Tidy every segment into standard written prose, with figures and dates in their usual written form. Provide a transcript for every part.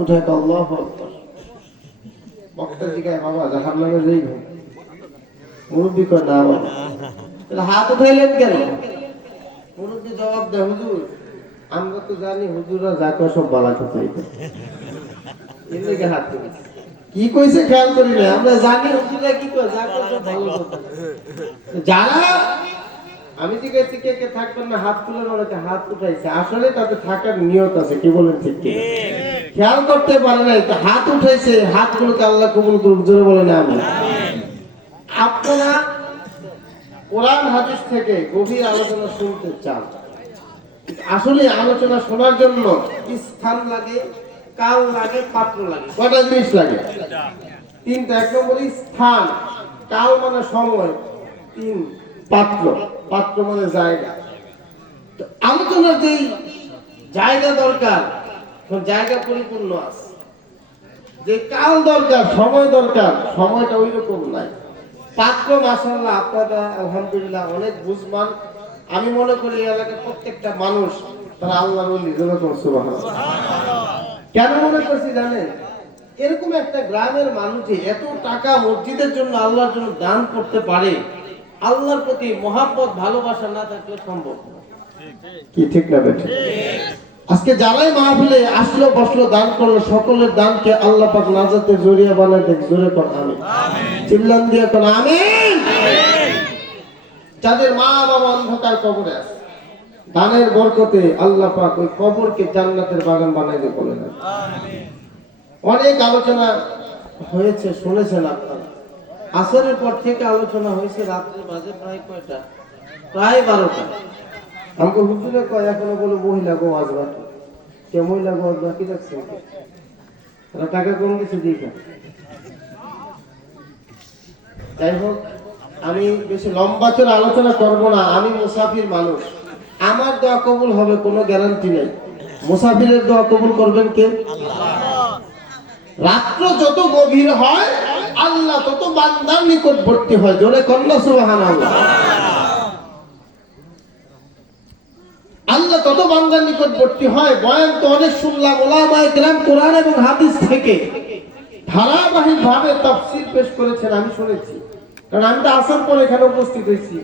উঠে তো আল্লাহু আকবার। বক্তা জিগায় বাবা জাহান্নামে যাই না, মুরব্বি কয় না বাবা, তাহলে হাত উঠাইলেন কেন? মুরব্বি জবাব দেয়, হুজুর আমরা তো জানি হুজুররা যা কয় সব বালা কথাই কয়, এর লেগে হাত তুলেছি। কি কইছে খেয়াল করি না, আমরা জানি হুজুররা কি কয় যা কয় সব ভালো কথা। যারা আমি জিজ্ঞাসা কে কে থাকবেন না হাত তুলে, ওনাকে হাত উঠাইছে, আসলে তাদের থাকার নিয়ত আছে, কি বলেন ঠিক কি? খেয়াল করতে পারে নাই তো হাত উঠাইছে, হাতগুলোকে আল্লাহ কবুল করুক, জোরে বলেন আমিন। আপনারা কোরআন হাদিস থেকে গভীর আলোচনা শুনতে চান, আসলে আলোচনা শোনার জন্য স্থান লাগে, কাল লাগে, পাত্র লাগে। কয়টা জিনিস লাগে? তিনটা। এক নম্বর স্থান, কাল মানে সময়, তিন পাত্র, পাত্র মানে জায়গা। তো আলোচনার যেই জায়গা দরকার, জায়গা পরিপূর্ণ আছে, যে কাল দরকার, সময় দরকার, সময়টা ওই রকম নাই। পাত্র মাশাআল্লাহ আপনারা আলহামদুলিল্লাহ অনেক বুঝমান। আমি মনে করি এই এলাকার প্রত্যেকটা মানুষ তারা আল্লাহর ওলি, সুবহানাল্লাহ। কেন মনে করছি জানেন? এরকম একটা গ্রামের মানুষ এত টাকা মসজিদের জন্য, আল্লাহর জন্য দান করতে পারে, আল্লাহর প্রতি মহাব্বত ভালোবাসা না থাকলে সম্ভব না। কি ঠিক না বেঠিক? আজকে যারাই মাহফিলে আসলো বসলো দান করলো, সকলের দানকে আল্লাহ পাক নাজাতের জরিয়া বানায় দেখ, জোরে কর আমিন। চিল্লান দিয়ে কর আমিন। যাদের মা বাবা অন্ধকার কবরে আছে, দানের বরকতে আল্লাহ পাক ওই কবরকে জান্নাতের বাগান বানায় দিয়ে বলেন আমিন। অনেক আলোচনা হয়েছে, শুনেছেন আপনারা। আসরের পর থেকে আলোচনা হয়েছে, রাত্রে বাজে প্রায় কয়টা? প্রায় 12টা। আমাকে হুজুরে কয় এখনো বলে মহিলা গো আজ বাকি, কে মহিলা গো আজ বাকি রাখছে, তারা টাকা কম দিচ্ছে দিকে। যাই হোক, আমি বেশি লম্বা চড়ে আলোচনা করব না। আমি মুসাফির মানুষ, আমার দোয়া কবুল হবে কোনো গ্যারান্টি নেই। মুসাফিরের দোয়া কবুল করবেন কে? আল্লাহ। রাত্র যত গভীর হয় আল্লাহ তত বান্দার নিকটবর্তী হয়, জোরে কন্যা সুবহানাল্লাহ। আল্লাহ তত বান্দার নিকটবর্তী হয়। বয়ান তো অনেক শুনলাম, ওলামায়ে কেরাম কোরআন এবং হাদিস থেকে ধারাবাহিক ভাবে তাফসীর পেশ করেছেন, আমি শুনেছি। কারণ আমি তো আসার পর এখানে উপস্থিত হয়েছি,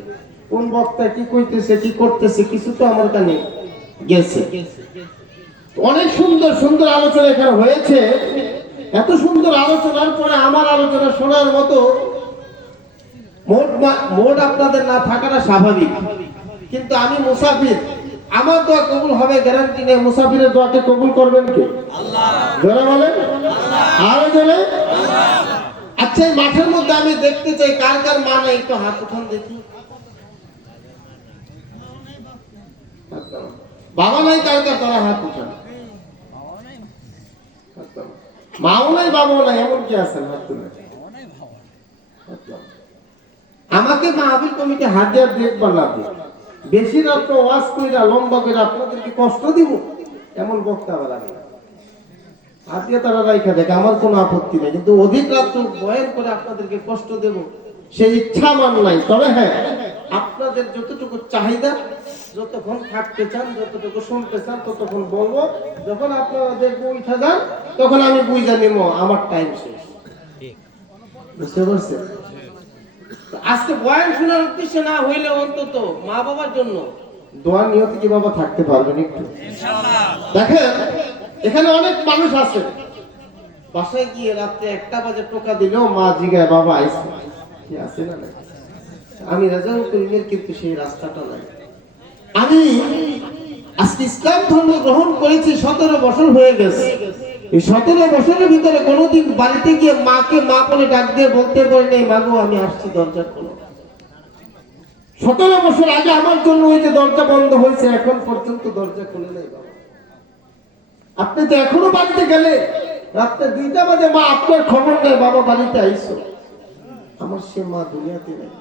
কোন বক্তা কি কইতেছে কি করতেছে কিছু তো আমার কানে গেছে। অনেক সুন্দর সুন্দর আলোচনা এখানে হয়েছে। এত সুন্দর আলোচনার পরে আমার আলোচনা শোনার মতো মোট আপনাদের না থাকাটা স্বাভাবিক, কিন্তু আমি মুসাফির, আমার দোয়া কবুল হবে গ্যারান্টি নেই। মুসাফিরের দোয়াকে কবুল করবেন কে? আল্লাহ। জোরে বলেন আল্লাহ। আরো জোরে আল্লাহ। আচ্ছা, এই মাঠের মধ্যে আমি দেখতে চাই কার কার মা নাই, একটু হাত উঠান দেখি। বাবা নাই কার কার, তারা হাত উঠান। মাও নাই বাবাও নাই, এমন কি আছেন? হাত তুলে। আমাকে মাহফিল কমিটি হাজার দেখবা না দিক, বেশি রাত্র ওয়াজ কইরা লম্বা করে আপনাদেরকে কষ্ট দিব এমন বক্তা আবার আমি হাতিয়া তারা রাইখা দেখে, আমার কোনো আপত্তি নেই, কিন্তু অধিক রাত্র বয়ান করে আপনাদেরকে কষ্ট দেব সেই ইচ্ছা আমার নাই। তবে হ্যাঁ, আপনাদের যতটুকু চাহিদা, যতক্ষণ থাকতে চান, যতটুকু শুনতে চান ততক্ষণ বলবো। যখন আপনারা দেখবো উঠা যান, তখন আমি বুঝা নিব আমার টাইম শেষ। বুঝতে পারছেন? আজকে বয়ান শোনার উদ্দেশ্যে না হইলে অন্তত মা বাবার জন্য দোয়া নিয়তে কি বাবা থাকতে পারবেন একটু? ইনশাআল্লাহ। দেখেন এখানে অনেক মানুষ আছে, বাসায় গিয়ে রাত্রে 1টা বাজে টোকা দিলেও মা জিগায় বাবা আইছে কি আছে না? আমি রাজাউল করিমের কিন্তু সেই রাস্তাটা নাই। আমি আজকে ইসলাম ধর্ম গ্রহণ করেছি 17 বছর হয়ে গেছে। এই 17 বছরের ভিতরে কোনোদিন বাড়িতে গিয়ে মাকে মা বলে ডাক দিয়ে বলতে পারি নাই মা গো আমি আসছি দরজা খোলো। 17 বছর আগে আমার জন্য ওই যে দরজা বন্ধ হয়েছে, এখন পর্যন্ত দরজা খুলে নাই বাবা। আপনি তো এখনো বাড়িতে গেলে রাত্রে 2টা বাজে মা আপনার খবর নেই বাবা বাড়িতে আইসো, আমার সে মা দুনিয়াতে নেই।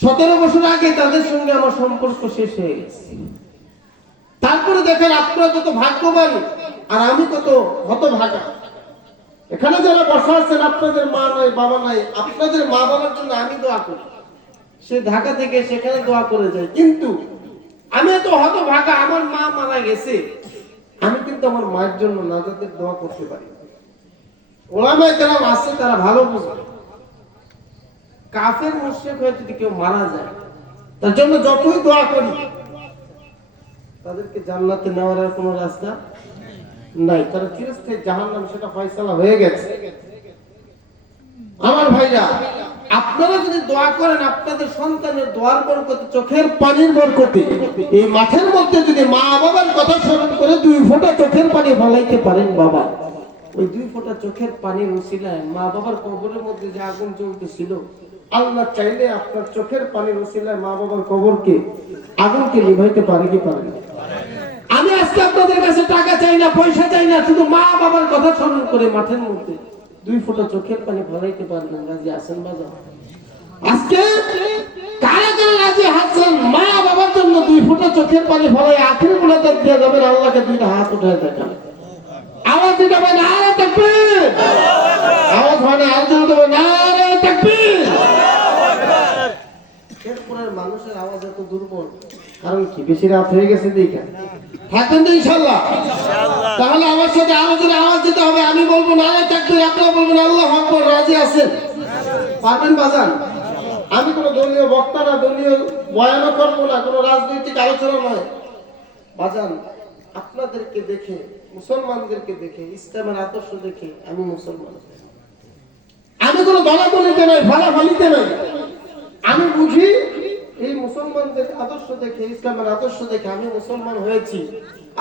17 বছর আগে তাদের সঙ্গে আমার সম্পর্ক শেষ হয়ে গেছে। তারপরে দেখেন আপনারা কত ভাগ্যবান আর আমি কত হতভাগা। এখানে যারা বসা আছেন আপনাদের মা নাই বাবা নাই, আপনাদের মা বাবার জন্য আমি দোয়া করি, সে ঢাকা থেকে সেখানে দোয়া করে যায়, কিন্তু আমি এত হতভাগা, আমার মা মারা গেছে, আমি কিন্তু আমার মায়ের জন্য নাজাতের দোয়া করতে পারি। ওলামায়ে কেরাম আছে, তারা ভালো বুঝবে। কাফের মুশরিক হয়ে যদি কেউ মারা যায়, তার জন্য যতই দোয়া করি, তাদেরকে জান্নাতে নেওয়ার আর কোনো রাস্তা নাই। তারা চিরস্থায়ী জাহান্নাম, সেটা ফয়সালা হয়ে গেছে। আমার ভাইরা, আপনারা যদি দোয়া করেন, আপনাদের সন্তানের দোয়ার বরকতে, চোখের পানির বরকতে, এই মাঠের মধ্যে যদি মা বাবার কথা স্মরণ করে 2 ফোঁটা চোখের পানি ফলাইতে পারেন বাবা, ওই 2 ফোঁটা চোখের পানির উসিলায় মা বাবার কবরের মধ্যে যে আগুন জ্বলতেছিল, আল্লাহ চাইলে আপনার চোখের পানির উসিলায় মা বাবার কবরকে, আগুনকে নিভাইতে পারে কি পারে না? আমি আজকে আপনাদের কাছে টাকা চাই না, পয়সা চাই না, শুধু মা বাবার কথা স্মরণ করে মাঠের মধ্যে 2 ফোঁটা চোখের পানি ফলাইতে পারবেন। রাজি আছেন বাবা? আজকে কারা কারা রাজি আছেন মা বাবার জন্য 2 ফোঁটা চোখের পানি ফলাই আখিরে মুনাজাত দিয়ে যাবেন আল্লাহকে? 2টা হাত উঠায় দেখান, আওয়াজ দিতে হবে নারে তাকবীর, আওয়াজ হয় না, আওয়াজ দিতে হবে নারে তাকবীর। এরপরের মানুষের আওয়াজ এত দুর্বল, কারণ কি? বেশি রাত হয়ে গেছে দেখা থাকবেন তো ইনশাআল্লাহ? তাহলে আমার সাথে আওয়াজ দিতে হবে। আমি বলবো নারে তাকবীর, আপনারা বলবেন আল্লাহু আকবার। রাজি আছেন? পারবেন বাজান? আমি কোনো দলীয় বক্তা না, দলীয় বয়ানও করবো না, কোনো রাজনৈতিক আলোচনা নয় বাজান। আপনাদেরকে দেখে, মুসলমানদেরকে দেখে, ইসলামের আদর্শ দেখে আমি মুসলমান। আমি কোনো দলাদলিতে নয়, ফালাফালিতে নয়। আমি বুঝি এই মুসলমানদের আদর্শ দেখে, ইসলামের আদর্শ দেখে আমি মুসলমান হয়েছি।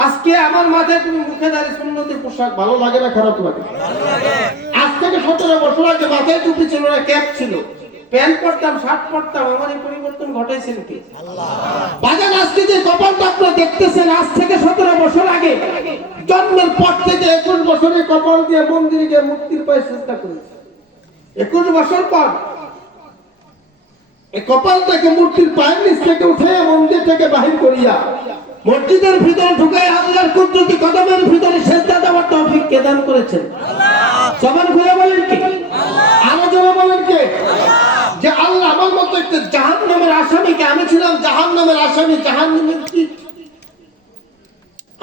আজকে আমার মাথায় তুমি মুখেদারি সুন্নতি পোশাক ভালো লাগে না খারাপ লাগে? আজ থেকে 17 বছর আগে মাথায় টুপি ছিল না, ক্যাপ ছিল, প্যান্ট পরতাম, শার্ট পরতাম। আমার এই পরিবর্তন ঘটাইছেন কে? বাজান, আজকে যে কপালটা আপনারা দেখতেছেন, আজ থেকে 17 বছর আগে, জন্মের পর থেকে 21 বছরে কপাল দিয়ে মন্দিরে গিয়ে মুক্তির পায়ে চেষ্টা করেছে। 21 বছর পর এই কপালটাকে মূর্তির পায়ের নিচ থেকে উঠে মন্দির থেকে বাহির করিয়া মসজিদের ভিতরে ঢুকাই আল্লাহর কুদরতি কদমের ভিতরে সেজদা দেওয়ার তৌফিক কে দান করেছেন? সবার ঘুরে বলেন কে? আরো জোরে বলেন কে? যে আল্লাহ আমার মতো একটা জাহান্নামের আসামিকে, আমি ছিলাম জাহান্নামের আসামি, জাহান্নামের কীট,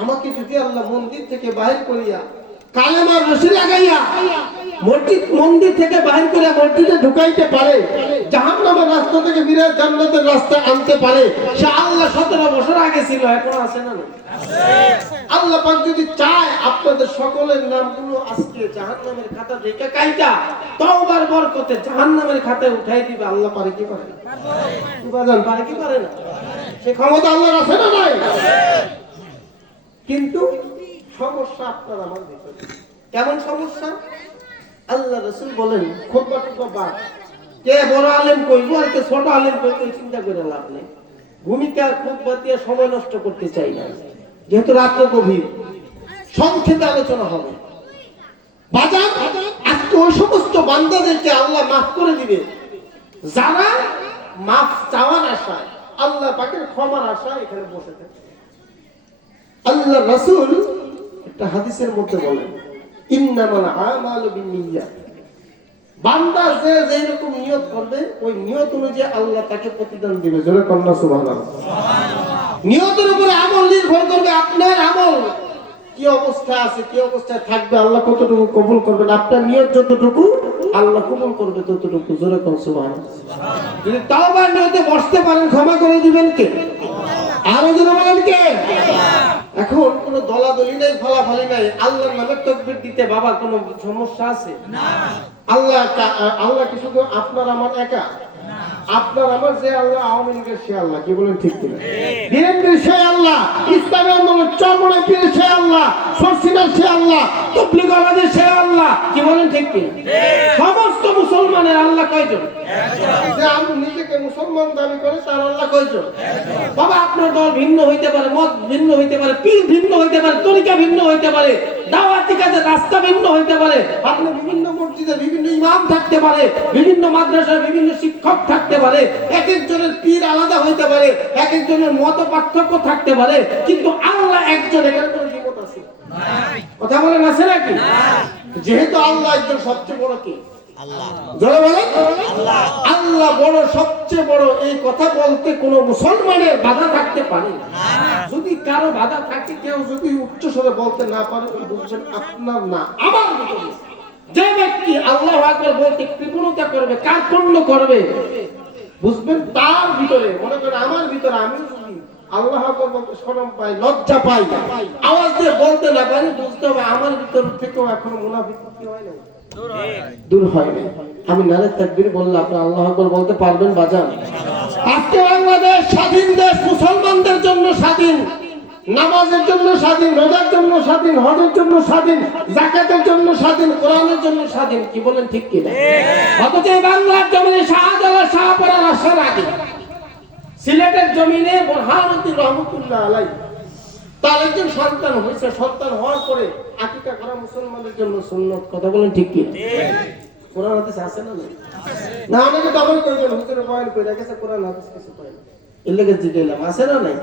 আমাকে যদি আল্লাহ মন্দির থেকে বাহির করিয়া কালেমার রশি লাগাইয়া মন্দির থেকে বাহির করে মসজিদে ঢুকাইতে পারে, জাহান্নামের রাস্তা থেকে বিরাট জান্নাতের রাস্তা আনতে পারে, সে আল্লাহ 17 বছর আগে ছিল, এখন আছে না? আল্লাহ পাক যদি চায়, আপনাদের সকলের নামগুলো আজকে জাহান্নামের খাতা থেকে কাইটা তওবার বরকতে জাহান্নামের খাতায় উঠাই দিবে। আল্লাহ পারে কি পারে না? বাজান, পারে কি পারে না? সে ক্ষমতা আল্লাহর আছে না নাই? কিন্তু সমস্যা আপনার আমার ভিতরে। কেমন সমস্যা? আল্লাহ রাসূল বলেন, খুতবা বাদ, কে বড় আলেম কইব আর কে ছোট আলেম কইব চিন্তা করে লাভ নেই। ভূমিকা খুতবা দিয়ে সময় নষ্ট করতে চাই না, যেহেতু রাত গভীর, সংক্ষেপে আলোচনা হবে। বাজার আজকে ওই সমস্ত বান্দাদেরকে আল্লাহ মাফ করে দিবে যারা মাফ চাওয়ার আশায়, আল্লাহ পাকের ক্ষমার আশায় এখানে বসে থাকে। আল্লাহ রাসূল একটা হাদিসের মধ্যে বলেন, ইন্নামাল আমালু বিন্নিয়াত, বান্দা যে যেরকম নিয়ত করবে ওই নিয়ত অনুযায়ী আল্লাহ তাকে প্রতিদান দিবে। জোরে কন্যা সুবহানাল্লাহ। নিয়তের উপরে আমল নির্ভর করবে। আপনার আমল কি অবস্থা আছে, কি অবস্থায় থাকবে, আল্লাহ কতটুকু কবুল করবেন। আপনার নিয়ত যতটুকু আল্লাহ কবুল করবে ততটুকু। জোরে কন্যা সুবহানাল্লাহ। যদি তাওবার নিয়তে বসতে পারেন, ক্ষমা করে দিবেন কে? আরো জোরে বলেন কে? এখন কোন দলাদলি নাই, ফালাফালি নাই, আল্লাহর নামে তাকবীর দিতে বাবা কোনো সমস্যা আছে? না। আল্লাহ কি শুধু আপনার আমার একা? আপনার আমার যে আল্লাহ, আওয়ামী লীগের সে আল্লাহ, কি বলেন ঠিক কিনা? বিএনপির সে আল্লাহ, ইসলামের আন্দোলন চরমনে পীর সে আল্লাহ, সরসিনার সে আল্লাহ, তবলিগওয়ালাদের সে আল্লাহ, কি বলেন ঠিক কিনা? সমস্ত মুসলমানের আল্লাহ কয়জন? যে আমি নিজেকে মুসলমান দাবি করে তার আল্লাহ কয়জন? বাবা, আপনার দল ভিন্ন হইতে পারে, মত ভিন্ন হইতে পারে, পীর ভিন্ন হইতে পারে, তরিকা ভিন্ন হইতে পারে, দাওয়াতি কাজের রাস্তা ভিন্ন হইতে পারে, আপনার বিভিন্ন মসজিদে বিভিন্ন ইমাম থাকতে পারে, বিভিন্ন মাদ্রাসায় বিভিন্ন শিক্ষক থাকতে পারে, এক একজনের পীর আলাদা হইতে পারে, এক একজনের মত পার্থক্য থাকতে পারে, কিন্তু আল্লাহ একজন। এখানে কোনো বিপদ আছে? কথা বলেন আছে নাকি? যেহেতু আল্লাহ একজন, সবচেয়ে বড় কি? যারা বলেন আল্লাহ বড়, সবচেয়ে বড়। এই কথা বলতে কোনো মুসলমানের বাধা থাকতে পারে না। যদি কারো বাধা থাকে, কেউ যদি উচ্চ স্বরে বলতে না পারে, বুঝছেন আপনার না আমার ভিতরে যে ব্যক্তি আল্লাহু আকবার বলতে কৃপণতা করবে, কার্পণ্য করবে, বুঝবেন তার ভিতরে, মনে করেন আমার ভিতরে, আমি যদি আল্লাহু আকবার বলতে শরম পাই, লজ্জা পাই, আওয়াজ দিয়ে বলতে না পারি, বুঝতে হবে আমার ভিতর থেকেও এখনো মুনাফিকি কি হয় না, দূর হয় না। আমি নারে তাকবীর বললে আপনি আল্লাহু আকবার বলতে পারবেন বাজান? আজকে বাংলাদেশ স্বাধীন দেশ, মুসলমানদের জন্য স্বাধীন, নামাজের জন্য স্বাধীন, রোজার জন্য স্বাধীন, হজের জন্য স্বাধীন, যাকাতের জন্য স্বাধীন, কোরআনের জন্য স্বাধীন। কি বলেন ঠিক কি না? অথচ বাংলার জমিনে শাহজালাল শাহপরান আসার আগে সিলেটের জমিনে বুরহানুদ্দিন রহমতুল্লাহ আলাইহি তার একজন সন্তান হয়েছে। সন্তান হওয়ার পরে আকিকা করা মুসলমানদের জন্য সুন্নাত। কথা বলেন ঠিক কি? কোরআন হাদিস আছে না? না, অনেকে তখন কইবেন হুজুরে বয়ান কইরা গেছে, কোরআন হাদিস কিছু পাই না, এর লাগি জিজ্ঞাসা আছে না নাই?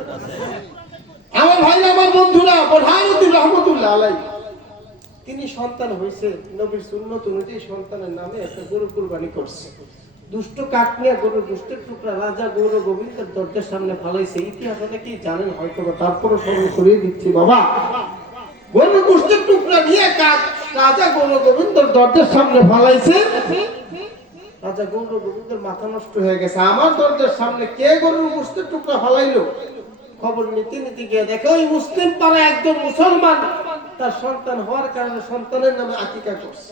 আমার ভাই, আমার বন্ধুরা, বুরহানুদ্দিন রহমতুল্লাহ আলাইহি তিনি সন্তান হয়েছে, নবীর সুন্নত অনুযায়ী সন্তানের নামে একটা গরু কুরবানি করছে। দুষ্ট কাক নিয়ে গরুর গোশতের টুকরা রাজা গৌর গোবিন্দের দরজার সামনে ফালাইছে। ইতিহাস অনেকেই জানেন হয়তো, তারপরে স্মরণ করিয়ে দিচ্ছি। বাবা, গরুর গোশতের টুকরা নিয়ে কাক রাজা গৌর গোবিন্দের দরজার সামনে ফালাইছে। রাজা গৌর গোবিন্দের মাথা নষ্ট হয়ে গেছে, আমার দরজার সামনে কে গরুর গোশতের টুকরা ফালাইলো? খবর নিতে নিতে গিয়ে দেখে ওই মুসলিম পাড়ায় একজন মুসলমান তার সন্তান হওয়ার কারণে সন্তানের নামে আকিকা করছে।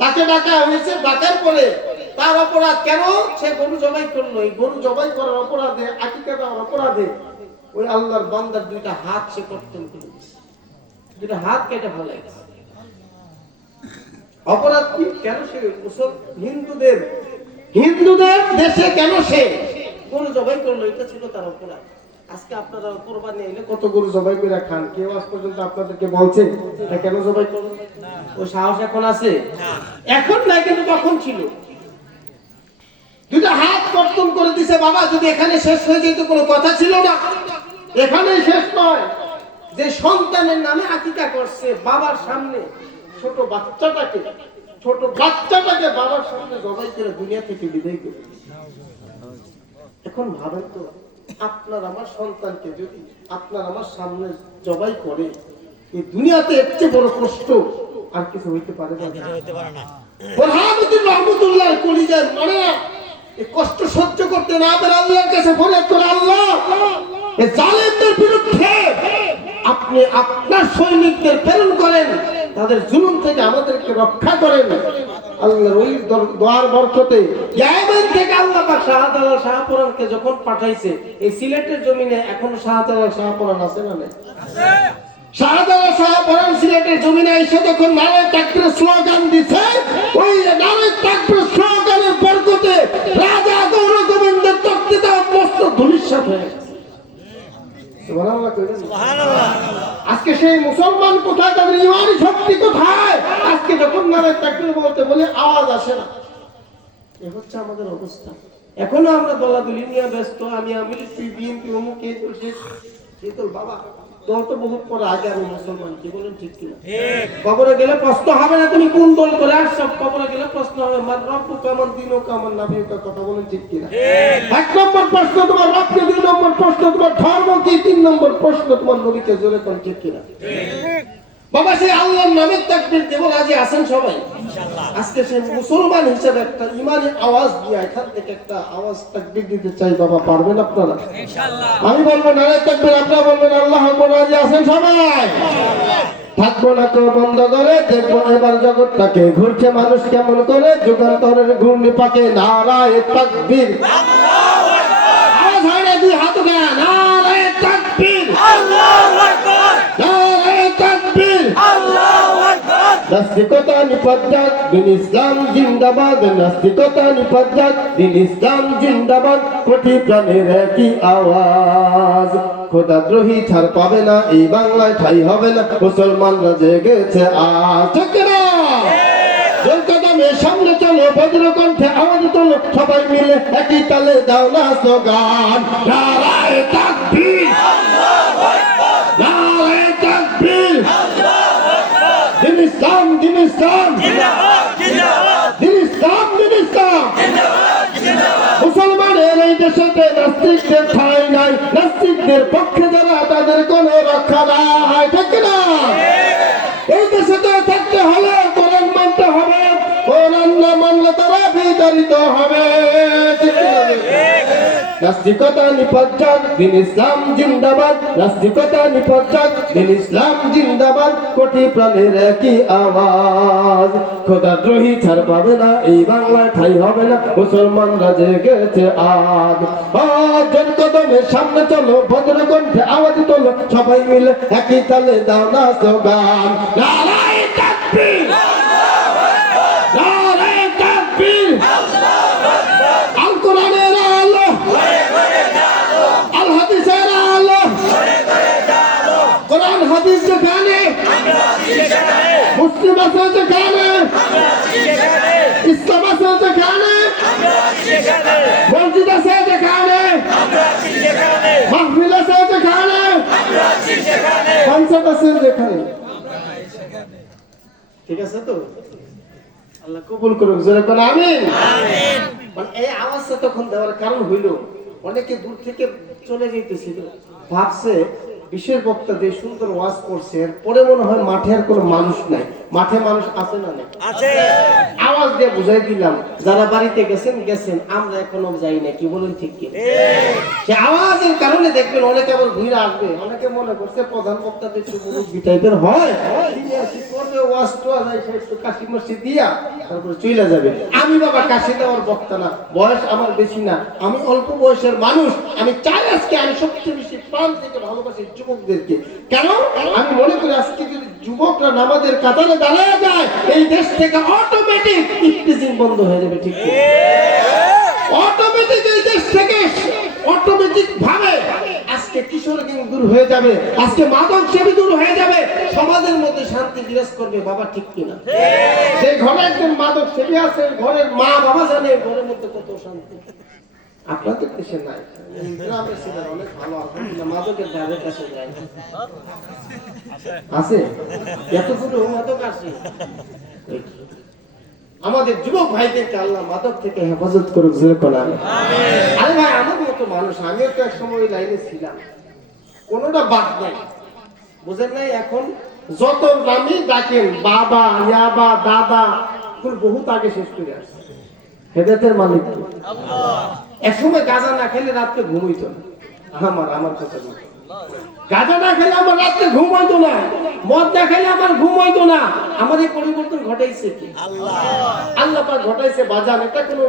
তাকে ডাকা হয়েছে, ডাকার পরে তার অপরাধ কেন? সে গরু জবাই করলো। এই গরু জবাই করার অপরাধে, আকিকা দেওয়ার অপরাধে ওই আল্লাহর বান্দার দুইটা হাত সে কর্তন করে দিয়েছে, দুইটা হাত কেটে ফেলাই দিয়েছে। অপরাধ কি? কেন সে হিন্দুদের দেশে কেন সে গরু জবাই করলো? এটা ছিল তার অপরাধ। আজকে আপনারা কোরবানি এলে কত গরু জবাই করে খান, কেউ আজ পর্যন্ত আপনাদেরকে বলছে এটা কেন জবাই করলো? ও সাহস এখন আছে? এখন নাই, কিন্তু তখন ছিল। দুইটা হাত কর্তন করে দিছে। বাবা, যদি এখানে শেষ হয়ে যেত কোনো কথা ছিল না। এখানেই শেষ নয়। যে সন্তানের নামে আকিকা করছে, বাবার সামনে ছোট বাচ্চাটাকে বাবার সামনে জবাই করে দুনিয়া থেকে বিদায় করে। এখন ভাবেন তো, আপনার আমার সন্তানকে যদি আপনার আমার সামনে জবাই করে, এই দুনিয়াতে এর চেয়ে বড় কষ্ট আর কিছু হইতে পারে না। বুরহানুদ্দিন রহমতুল্লাহ কলিজার মানে এই কষ্ট সহ্য করতে না পারে আল্লাহর কাছে ফরিয়াদ করে, আল্লাহ এই জালেমদের বিরুদ্ধে আপনি আপনার সৈনিকদের প্রেরণ করেন, তাদের জুলুম থেকে আমাদেরকে রক্ষা করেন। আল্লাহর ওই দোয়ার বরকতে ইয়ামেন থেকে আল্লাহ পাক শাহজালাল শাহপরানকে যখন পাঠাইছে, এই সিলেটের জমিনে এখনো শাহজালাল শাহপরান আছে না? আছে। শাহজালাল শাহপরান সিলেটের জমিনে এসে যখন নারে তাকবীর স্লোগান দিছে, ওই নারে তাকবীর স্লোগানের বরকতে রাজা গৌর গোবিন্দের তক্তিটা মস্ত ধূলিসাৎ হয়ে গেছে। সুবহানাল্লাহ কইলেন। সুবহানাল্লাহ। আজকে সেই মুসলমান কোথায়, তাদের ইমানি শক্তি কোথায়? আজকে যখন নারে তাকবীর বলতে বলে আওয়াজ আসে না। এই হচ্ছে আমাদের অবস্থা। এখনো আমরা দলাদলি নিয়ে ব্যস্ত, আমি বিএনপি অমুক এই তো বাবা, তোর তো বহুত পরে আগে আমি মুসলমান। কি বলেন ঠিক কিনা? কবরে গেলে প্রশ্ন হবে না তুমি কোন দল করে আসছো, কবরে গেলে প্রশ্ন হবে মান রব্বু কামান দিনু কামান নাবিয়ুকা। কথা বলেন ঠিক কিনা? এক নম্বর প্রশ্ন তোমার রবকে, দুই নম্বর প্রশ্ন তোমার ধর্ম কি, তিন নম্বর প্রশ্ন তোমার নবীকে। জোরে কোন ঠিক কিনা? বাবা, সেই আল্লাহর নামের তাকবীর দেব রাজি আছেন সবাই? ইনশাআল্লাহ। আজকে সেই মুসলমান হিসেবে একটা ইমানি আওয়াজ দিয়ে এখান থেকে একটা আওয়াজ তাকবীর দিতে চাই। বাবা, পারবেন আপনারা? ইনশাআল্লাহ। আমি বলবো নারে তাকবীর, আপনারা বলবেন আল্লাহু আকবার। রাজি আছেন সবাই? ইনশাআল্লাহ। থাকবো না কেউ বন্ধ করে, দেখবো এবার জগৎটাকে ঘুরছে মানুষ কেমন করে, যুগান্তরের ঘূর্ণি পাকে নারায়ে তাকবীর। আল্লাহু আকবার। আওয়াজ হয় না, দুই হাত উঠা, নারায়ে তাকবীর। আল্লাহু আকবার। নারায়ে তাকবীর। আল্লাহু আকবার। নাস্তিকতা নিপাত, দিন ইসলাম জিন্দাবাদ। নাস্তিকতা নিপাত, দিন ইসলাম জিন্দাবাদ। কোটি প্রাণের একই আওয়াজ, খোদাদ্রোহী ছাড় পাবে না, এই বাংলায় ঠাই হবে না, মুসলমানরা জেগেছে আজ। ঠিক না? জোর কদমে সামনে চলো, বজ্র কণ্ঠে আওয়াজ তোলো, সবাই মিলে একই তালে দাও না স্লোগান, নারায়ে তাকবীর। আল্লাহু আকবার। নারায়ে তাকবীর। আল্লাহু আকবার। দিন ইসলাম জিন্দাবাদ, জিন্দাবাদ। দিন ইসলাম দিন ইসলাম। মুসলমানের এই দেশেতে নাস্তিকদের ঠাঁই নাই, নাস্তিকদের পক্ষে যারা তাদের কোনো রক্ষা নাই, ঠিক না? এই দেশেতে থাকতে হলে কোরআন মানতে হবে, কোরআন না মানলে তারা বিতাড়িত হবে। নাস্তিকতা নিপজ্জাক, দিন ইসলাম জিন্দাবাদ। নাস্তিকতা নিপজ্জাক, দিন ইসলাম জিন্দাবাদ। কোটি প্রাণের একই আওয়াজ, খোদাদ্রোহী ছাড় পাবে না, এই বাংলায় ঠাঁই হবে না, মুসলমানরা জেগেছে আজ। জোর কদমের সামনে চলো, ভদ্র কণ্ঠে আওয়াজ তোলো, সবাই মিলে একই তালে দাও না স্লোগান, নারায়ে তাকবীর, নারায়ে তাকবীর। আল কোরআনের আলো, আল হাদিসের আলো, কোরআন হাদিস যেখানে, মুসলিম আছে যেখানে, ইসলাম আছে যেখানে, মসজিদ আছে যেখানে, মাহফিল আছে যেখানে, কনসার্ট আছে যেখানে। ঠিক আছে তো? আল্লাহ কবুল করুক, জোরে করে আমিন। মানে এই আওয়াজটা তখন দেওয়ার কারণ হইল, অনেকে দূর থেকে চলে যেতেছিল, ভাবছে বিশেষ বক্তা দিয়ে সুন্দর ওয়াজ করছে, পরে মনে হয় মাঠে আর কোনো মানুষ নাই। মাঠে মানুষ আছে না নাই? আওয়াজ দিয়ে বুঝাই দিলাম, যারা বাড়িতে গেছেন গেছেন, আমরা এখনো যাই না। কি বলেন ঠিক কি? সে আওয়াজের কারণে দেখবেন অনেকে আবার ঘুরে আসবে। অনেকে মনে করছে প্রধান বক্তাদের একটু মুরব্বি টাইপের হয়, ওয়াজ তো কাশি মসজিদ দিয়া তারপরে চলে যাবে। আমি বাবা কাশি দেওয়ার বক্তা না, বয়স আমার বেশি না, আমি অল্প বয়সের মানুষ। আমি চাই আজকে আমি সবচেয়ে বেশি প্রাণ থেকে ভালোবাসি যুবকদেরকে। কেন? আমি মনে করি আজকে যদি যুবকরা নামাজের কাতারে দাঁড়ায় যায়, এই দেশ থেকে অটোমেটিক ইফতিজিং বন্ধ হয়ে যাবে। ঠিক আছে? অটোমেটিক এই দেশ থেকে অটোমেটিক ভাবে আজকে কিশোর গ্যাং দূর হয়ে যাবে, আজকে মাদক সেবী দূর হয়ে যাবে, সমাজের মধ্যে শান্তি বিরাজ করবে। বাবা ঠিক কিনা? যে ঘরে একজন মাদক সেবী আছে, ঘরের মা বাবা জানে ঘরের মধ্যে কত শান্তি। আপনাদের দেশে নাই, গ্রামের ছেলেরা অনেক ভালো, আলহামদুলিল্লাহ, মাদকের ধারের কাছে যায় না। আছে এতগুলো মাদক আছে। আমাদের যুবক ভাইদেরকে আল্লাহ মাদক থেকে হেফাজত করুক, জোরে বলেন আমিন। আরে ভাই, আমার মতো মানুষ, আমিও তো এক সময় লাইনে ছিলাম, কোনোটা বাদ নাই, বুঝেন নাই? এখন যত নামই ডাকেন, বাবা, ইয়াবা, দাদা, বহুত আগে শেষ করে আসছে। হেদায়েতের মালিক আল্লাহ। এক সময় গাঁজা না খেলে রাত্রে ঘুম হইতো না। আমার কথা বলতো, গাঁজা না খেলে আমার রাত্রে ঘুম হইতো না, মদ না খেলে আমার ঘুম হইতো না। আমার এই পরিবর্তন ঘটাইছে কি? আল্লাহ। আল্লাহ পাক ঘটাইছে বাজান, এটা কোনো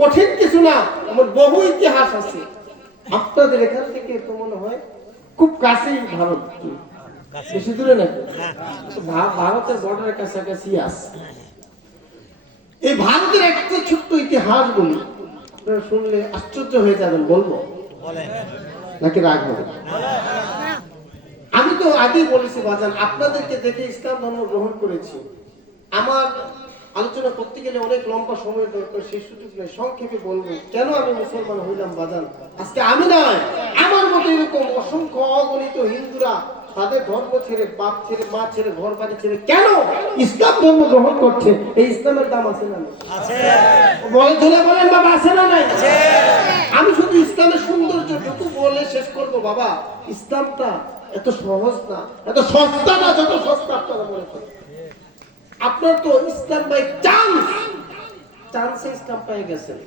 কঠিন কিছু না, আমার বহু ইতিহাস আছে। আপনাদের এখান থেকে তো মনে হয় খুব কাছেই ভারত, বেশি দূরে নাকি? ভারতের বর্ডারের কাছাকাছি আছে। এই ভারতের একটা ছোট্ট ইতিহাস বলি, আপনারা শুনলে আশ্চর্য হয়ে যাবেন। বলবো নাকি রাগ হবে? আমি তো আগেই বলেছি বাজান, আপনাদেরকে দেখে ইসলাম ধর্ম গ্রহণ করেছি। আমার আলোচনা করতে গেলে অনেক লম্বা সময় দরকার, সেই সুযোগ নেই, সংক্ষেপে বলবো কেন আমি মুসলমান হইলাম বাজান। আজকে আমি নয়, আমার মতো এরকম অসংখ্য অগণিত হিন্দুরা তাদের ধর্ম ছেড়ে, বাপ ছেড়ে, মা ছেড়ে, ঘর বাড়ি ছেড়ে কেন ইসলাম ধর্ম গ্রহণ করছে। এই ইসলামের দাম আছে না নাই? বলেন বাবা, আছে না নাই? আমি শুধু ইসলামের সৌন্দর্যটুকু বলে শেষ করবো বাবা। ইসলামটা এত সহজ না, এত সস্তা না, যত সস্তা আপনারা মনে করেন। আপনার তো ইসলাম ভাই চান্সে ইসলাম পেয়ে গেছেন,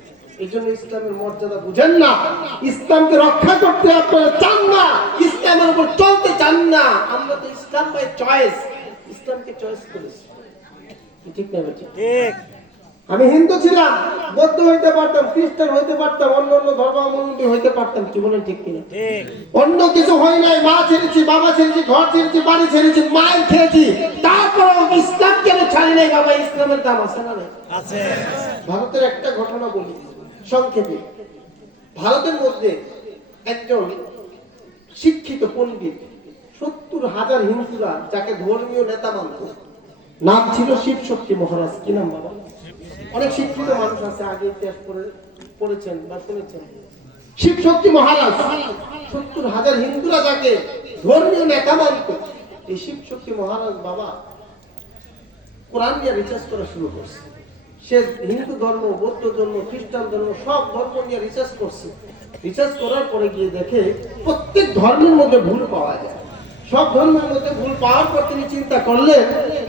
এই জন্য ইসলামের মর্যাদা বুঝেন না। ইসলামকে রক্ষা করতে আপনারা চান না, ইসলামের উপর চলতে চান না। আমরা তো ইসলাম বাই চয়েস, ইসলামকে চয়েস করেছি। ঠিক না? ঠিক। আমি হিন্দু ছিলাম, বৌদ্ধ হইতে পারতাম, খ্রিস্টান হইতে পারতাম, অন্য অন্য ধর্মাবলম্বী হইতে পারতাম। কি বলেন ঠিক কিনা? অন্য কিছু হয় নাই। মা ছেড়েছি, বাবা ছেড়েছি, ঘর ছেড়েছি, বাড়ি ছেড়েছি, মায়ের খেয়েছি, তারপর ইসলাম কেন ছাড়ি নাই বাবা? ইসলামের দাম আছে না নাই? আছে। ভারতের একটা ঘটনা বলি সংক্ষেপে। ভারতের মধ্যে একজন শিক্ষিত পণ্ডিত, ৭০,০০০ হিন্দুরা যাকে ধর্মীয় নেতা মানত, নাম ছিল শিব শক্তি মহারাজ। কি নাম বাবা? অনেক শিক্ষিত মানুষ আছে, আগে ইতিহাস পড়েছেন বা শুনেছেন। শিব শক্তি মহারাজ, ৭০,০০০ হিন্দুরা যাকে ধর্মীয় নেতা মানত, এই শিব শক্তি মহারাজ বাবা কোরআন দিয়ে রিসার্চ করা শুরু করছে। সে হিন্দু ধর্ম, বৌদ্ধ ধর্ম, খ্রিস্টান ধর্ম সব ধর্ম নিয়ে রিসার্চ করছে। রিসার্চ করার পরে গিয়ে দেখে প্রত্যেক ধর্মের মধ্যে ভুল পাওয়া যায়। সব ধর্মের মধ্যে ভুল পাওয়ার পর তিনি চিন্তা করলেন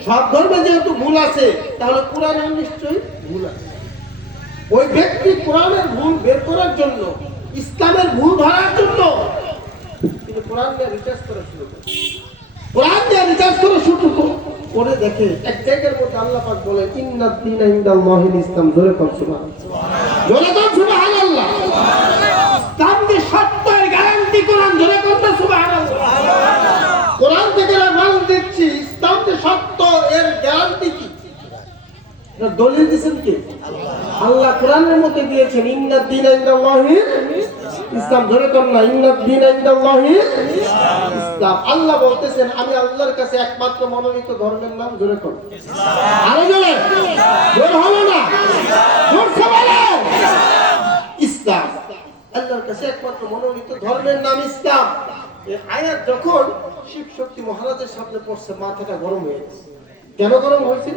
সব ধর্মে যেহেতু ভুল আছে তাহলে কোরআনের নিশ্চয়ই ভুল আছে। ওই ব্যক্তি কোরআনের ভুল বের করার জন্য, ইসলামের ভুল ধরার জন্য তিনি কোরআন নিয়ে রিসার্চ করা শুরু করেন। কোরআন নিয়ে রিসার্চ করা শুরু করে দেখে এক জায়গার মধ্যে আল্লাহ পাক বলেন ইন্নাদ দীনা ইনদাল্লাহিল ইসলাম। জোরে কোন সুবহানাল্লাহ, জোরে কোন সুবহানাল্লাহ। ইসলাম যে সত্যের গ্যারান্টি কোরআন, জোরে কোন সুবহানাল্লাহ। কোরআন থেকে আমরা দেখছি ইসলাম যে সত্য এর গ্যারান্টি কি, এর দলিল দিয়েছেন কি আল্লাহ কোরআনের মধ্যে দিয়েছেন ইন্নাদ দীনা ইনদাল্লাহিল ইসলাম। জোরে কোন না, ইন্নাদ দীনা ইনদাল্লাহিল ইসলাম। আল্লাহ বলতেছেন আমি আল্লাহর কাছে একমাত্র মনোনীত ধর্মের নাম, জোরে কোন ইসলাম। আরো জোরে, জোর হলো না, জোরছে বলেন ইসলাম। আল্লাহর কাছে একমাত্র মনোনীত ধর্মের নাম ইসলাম। এই আয়াত যখন শিব শক্তি মহারাজের সামনে পড়ছে মাথাটা গরম হয়ে গেছে। কেন গরম হয়েছে?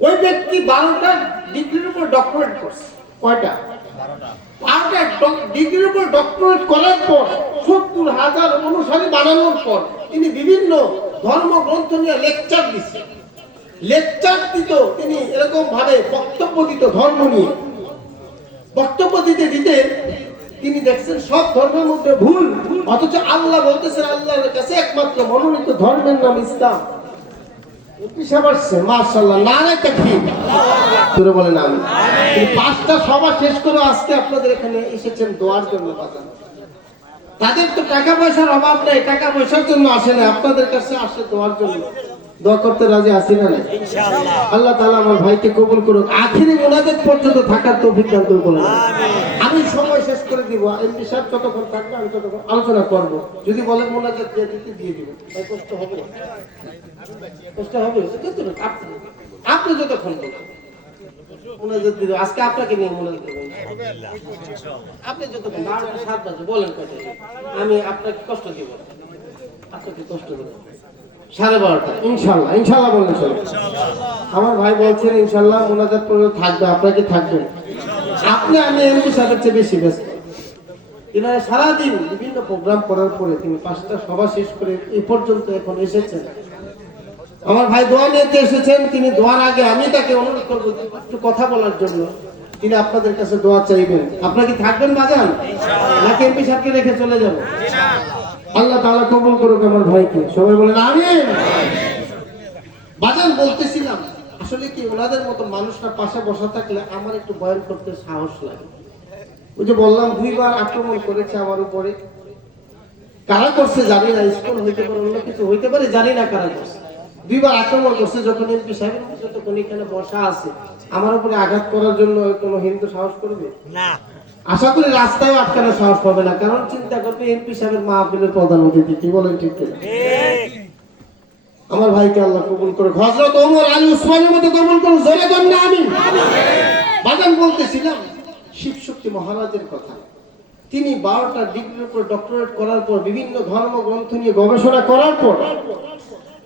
ওই ব্যক্তি 12টা ডিগ্রির উপর ডক্টরেট করছে। কয়টা? 12টা ডিগ্রির উপর ডক্টরেট করার পর 70,000 অনুসারী বানানোর পর তিনি বিভিন্ন ধর্মগ্রন্থ নিয়ে লেকচার দিচ্ছে। লেকচার দিত তিনি এরকম ভাবে বক্তব্য দিত ধর্ম নিয়ে। বক্তব্য দিতে দিতে তিনি দেখছেন সব ধর্মের মধ্যে ভুল, অথচ আল্লাহ বলতেছেন আল্লাহর কাছে একমাত্র মনোনীত ধর্মের নাম ইসলাম। মাশাআল্লাহ, নারে তাকবীর, জোরে বলেন আমিন। এই 5টা সভা শেষ করে আজকে আপনাদের এখানে এসেছেন দোয়ার জন্য। তাদের তো টাকা পয়সার অভাব নেই, টাকা পয়সার জন্য আসে না, আপনাদের কাছে আসে দোয়ার জন্য। দোয়া করতে রাজি আছি না ইনশাআল্লাহ। আল্লাহ তাআলা আমার ভাইকে কবুল করুক, আখিরি মুনাজাত পর্যন্ত থাকার তৌফিক দান করুন। আমি সময় শেষ করে দিব, এমপি সাহেব যতক্ষণ থাকবে আমি ততক্ষণ আলোচনা করব। যদি বলেন মুনাজাত দিয়ে দিতে দিয়ে দিব, তাই কষ্ট হবে না? কষ্ট হবে? আপনি যতক্ষণ বলবেন মুনাজাত দিব। আজকে আপনাকে নিয়ে মুনাজাত দেব আপনি যতক্ষণ 12টা 7 বাজে বলেন কয়টা, আমি আপনাকে কষ্ট দিব, আপনাকে কষ্ট দেব 12:30 ইনশাআল্লাহ। ইনশাআল্লাহ বলেন চলো। আমার ভাই বলছেন ইনশাআল্লাহ মুনাজাত পর্যন্ত থাকবে, আপনাকে থাকবে। আপনি আমি এমপি সাহেবের চেয়ে বেশি ব্যস্ত। এনারা সারাদিন বিভিন্ন প্রোগ্রাম করার পরে তিনি 5টা সভা শেষ করে এই পর্যন্ত এখন এসেছেন। আমার ভাই দোয়া নিতে এসেছেন। তিনি দোয়ার আগে আমি তাকে অনুরোধ করবো একটু কথা বলার জন্য। তিনি আপনাদের কাছে দোয়া চাইবেন। আপনারা কি থাকবেন বাজান, নাকি এমপি সাহেবকে রেখে চলে যাবো? আল্লাহ তাআলা কবুল করুক আমার ভাইকে, সবাই বলেন আমিন। বাজান বলতেছিলাম আসলে কি ওনাদের মতো মানুষরা পাশে বসা থাকলে আমার একটু বয়ান করতে সাহস লাগে। ওই যে বললাম 2বার আক্রমণ করেছে আমার উপরে। কারা করছে জানি না, স্কুল হইতে পারে, অন্য কিছু হইতে পারে, জানি না কারা করছে। 2বার আক্রমণ করছে। যখন এমপি সাহেব যতক্ষণ এখানে বসা আছে আমার উপরে আঘাত করার জন্য কোনো হিন্দু সাহস করবে না। আশা করি রাস্তায় আটকানোর সাহস পাবে না, কারণ চিন্তা করবে এমপি সাহেবের মাহফিলের প্রধান অতিথি। কি বলেন ঠিক কিনা? আমার ভাইকে আল্লাহ কবুল করে, হযরত ওমর আলী উসমানের মতো কবুল করুন, জোরে বলেন আমিন। বাজান বলতেছিলাম শিব শক্তি মহারাজের কথা। তিনি 12টা ডিগ্রির উপর ডক্টরেট করার পর বিভিন্ন ধর্মগ্রন্থ নিয়ে গবেষণা করার পর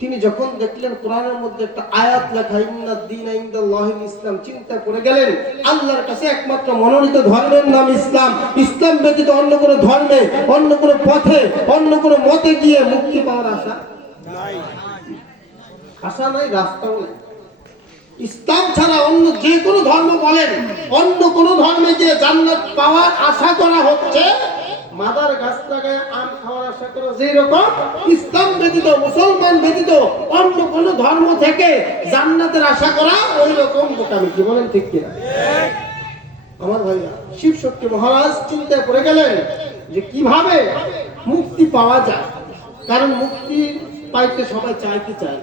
তিনি যখন দেখলেন কোরআনের মধ্যে একটা আয়াত লেখা ইন্নাদ দীনা ইনদাল্লাহিল ইসলাম, চিন্তা করে গেলেন আল্লাহর কাছে একমাত্র মনোনীত ধর্মের নাম ইসলাম। ইসলাম ব্যতীত অন্য কোনো ধর্মে, অন্য কোনো পথে, অন্য কোনো মতে গিয়ে মুক্তি পাওয়ার আশা নাই, আশা নাই, রাস্তাও নাই। ইসলাম ছাড়া অন্য যে কোনো ধর্ম বলেন, অন্য কোনো ধর্মে গিয়ে জান্নাত পাওয়ার আশা করা হচ্ছে মাদার গাছ লাগায় আম খাওয়ার আশা করা। যেই রকম ইসলাম ব্যতীত, মুসলমান ব্যতীত অন্য কোন ধর্ম থেকে জান্নাতের আশা করা ওই রকম বোকামি। কি বলেন ঠিক কিনা? আমার ভাইরা, শিব শক্তি মহারাজ চিন্তা করে গেলেন যে কিভাবে মুক্তি পাওয়া যায়। কারণ মুক্তি পাইতে সবাই চায়, কি চায়?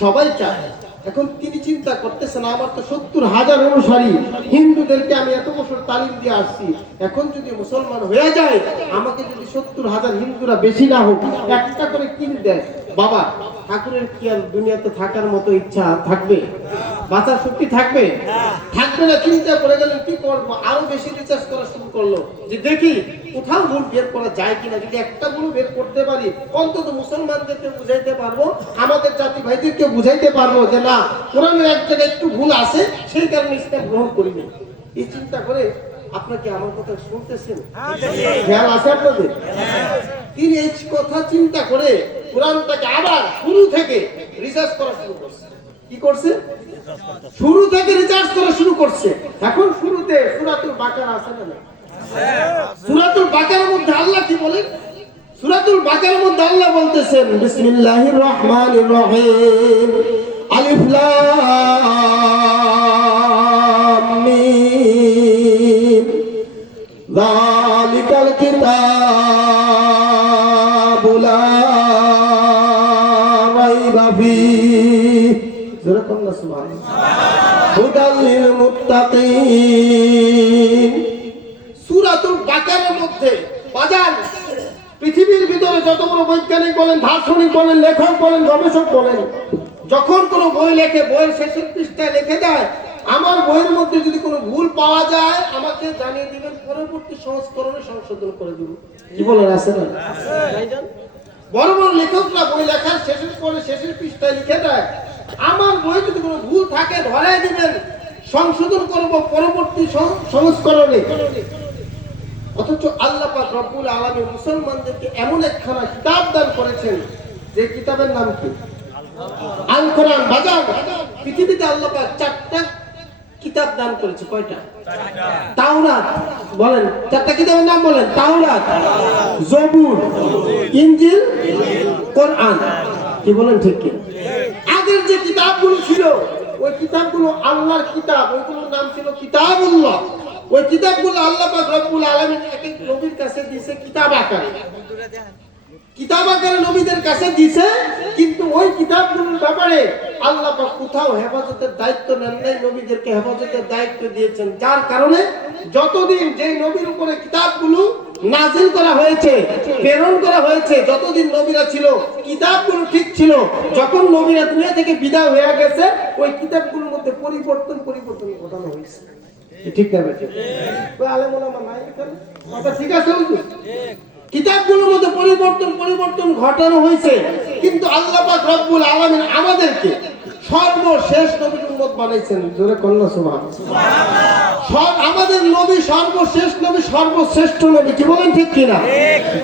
সবাই চায়। এখন তিনি চিন্তা করতেছেন আমার তো 70,000 অনুসারী, হিন্দুদেরকে আমি এত বছর তালিম দিয়ে আসছি, এখন যদি মুসলমান হয়ে যায়, আমাকে যদি 70,000 হিন্দুরা বেশি না হোক একটা করে কিন দেয়, বাবা ঠাকুরের কি আর দুনিয়াতে থাকার মতো ইচ্ছা থাকবে? বাঁচার শক্তি থাকবে? থাকবে না। চিন্তা করে গেলেন কি করবো, আরো বেশি রিচার্জ করা শুরু করলো যে দেখি কোথাও ভুল বের করা যায় কিনা। যদি একটা ভুল বের করতে পারি অন্তত মুসলমানদেরকে বুঝাইতে পারবো, আমাদের জাতি ভাইদেরকে বুঝাইতে পারবো যে না, কোরআনের এক জায়গায় একটু ভুল আছে, সেই কারণে ইসলাম গ্রহণ করিনি। এই চিন্তা করে আপনাকে আমার কথা শুনতেছেন, খেয়াল আছে আপনাদের? তিনি এই কথা চিন্তা করে কোরআনটাকে আবার শুরু থেকে রিসার্চ করা শুরু করছে। কি করছে? শুরু থেকে রিসার্চ করা শুরু করছে। এখন শুরুতে সূরাতুল বাকারা আছে না? সূরাতুল বাকারার মধ্যে আল্লাহ কি বলেন? সূরাতুল বাকারার মধ্যে আল্লাহ বলতেছেন বিসমিল্লাহির রহমানির রহিম আলিফ লাম মিম যালিকাল কিতাবু লা রাইবা ফীহি হুদাল লিল মুত্তাকিন। সূরাতুল বাকারার মধ্যে বাজার পৃথিবীর ভিতরে যত বড় বৈজ্ঞানিক বলেন, দার্শনিক বলেন, লেখক বলেন, গবেষক বলেন, যখন কোনো বই লেখে বইয়ের শেষের পৃষ্ঠায় লিখে দেয় আমার বইয়ের মধ্যে যদি কোনো ভুল পাওয়া যায় আমাকে জানিয়ে দিবেন, পরবর্তী সংস্করণে সংশোধন করে দিব। কি বলেন, আছে না? বড় বড় লেখকরা বই লেখার শেষের পৃষ্ঠায় লিখে দেয় আমার বই যদি কোনো ভুল থাকে ধরাই দিবেন, সংশোধন করব পরবর্তী সংস্করণে। অথচ আল্লাহ পাক রব্বুল আলামিন মুসলমানদেরকে এমন একখানা কিতাব দান করেছেন যে কিতাবের নাম কি? আল কোরআন। বাজার পৃথিবীতে আল্লাহ পাক 4টা কিতাব দান করেছে। কয়টা? তাওরাত। বলেন, 4টা কিতাবের নাম বলেন। তাওরাত, জবুর, ইনজিল, কোরআন। কি বলেন, ঠিক কি? আগের যে কিতাবগুলো ছিল ওই কিতাবগুলো আল্লাহর কিতাব, ওইগুলোর নাম ছিল কিতাবুল্লাহ। ওই কিতাবগুলো আল্লাহ পাক রব্বুল আলামিন এক এক নবীর কাছে দিয়েছে কিতাব আকারে। কিতাব আকারে নবীদের কাছে দিয়েছে, কিন্তু ওই কিতাবগুলোর ব্যাপারে আল্লাহ পাক কোথাও হেফাজতের দায়িত্ব নেন নাই, নবীদেরকে হেফাজতের দায়িত্ব দিয়েছেন। যার কারণে যতদিন যে নবীর উপরে কিতাবগুলো নাজিল করা হয়েছে, প্রেরণ করা হয়েছে, যতদিন নবীরা ছিল কিতাবগুলো ঠিক ছিল। যখন নবীরা দুনিয়া থেকে বিদায় হয়ে গেছে ওই কিতাবগুলোর মধ্যে পরিবর্তন ঘটানো হয়েছে। ঠিক না বেঠিক? ওই আলেম ওলামা নাই এখানে? কথা ঠিক আছে? কিতাবগুলোর মধ্যে পরিবর্তন ঘটানো হয়েছে, কিন্তু আল্লাহ পাক রব্বুল আলামিন আমাদেরকে সর্বশেষ নবীর উম্মত বানাইছেন। জোরে কন্যা সুবহানাল্লাহ। আমাদের নবী সর্বশেষ নবী, সর্বশ্রেষ্ঠ নবী। কি বলেন, ঠিক কিনা?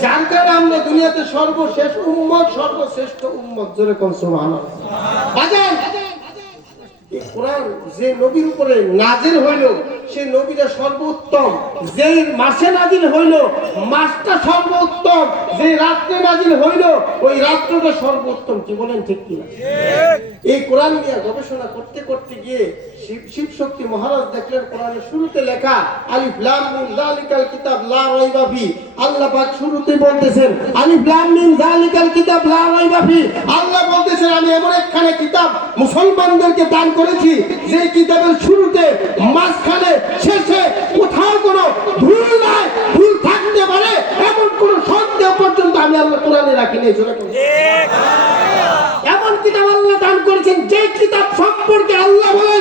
যার কারণে আমরা দুনিয়াতে সর্বশেষ উম্মত, সর্বশ্রেষ্ঠ উম্মত। জোরে কন্যা সুবহানাল্লাহ। বাজান এই কোরআন যে নবীর উপরে নাজিল হইল সেই নবীটা সর্বোত্তম। যে মাসে নাজিল হইল মাসটা সর্বোত্তম। যে রাত্রে নাজিল হইল ওই রাত্রটা সর্বোত্তম। কি বলেন, ঠিক কিনা? এই কোরআন নিয়ে গবেষণা করতে করতে গিয়ে শিব শক্তি মহারাজ দেখলেন কোরআনের শুরুতে লেখা আলিফ লাম মিম যালিকাল কিতাব লা রাইবা ফি। আল্লাহ পাক শুরুতে বলতেছেন আলিফ লাম মিম যালিকাল কিতাব লা রাইবা ফি। আল্লাহ বলতেছেন আমি এমন একখানা কিতাব মুসলমানদেরকে দান করেছি যে কিতাবের শুরুতে, মাঝখানে, শেষে কোথাও কোনো ভুল নাই। ভুল থাকতে পারে এমন কোনো সন্দেহ পর্যন্ত আমি আল্লাহ কোরআনে রাখিনি। এমন কিতাব আল্লাহ দান করেছেন যে কিতাব সম্পর্কে আল্লাহ বলেন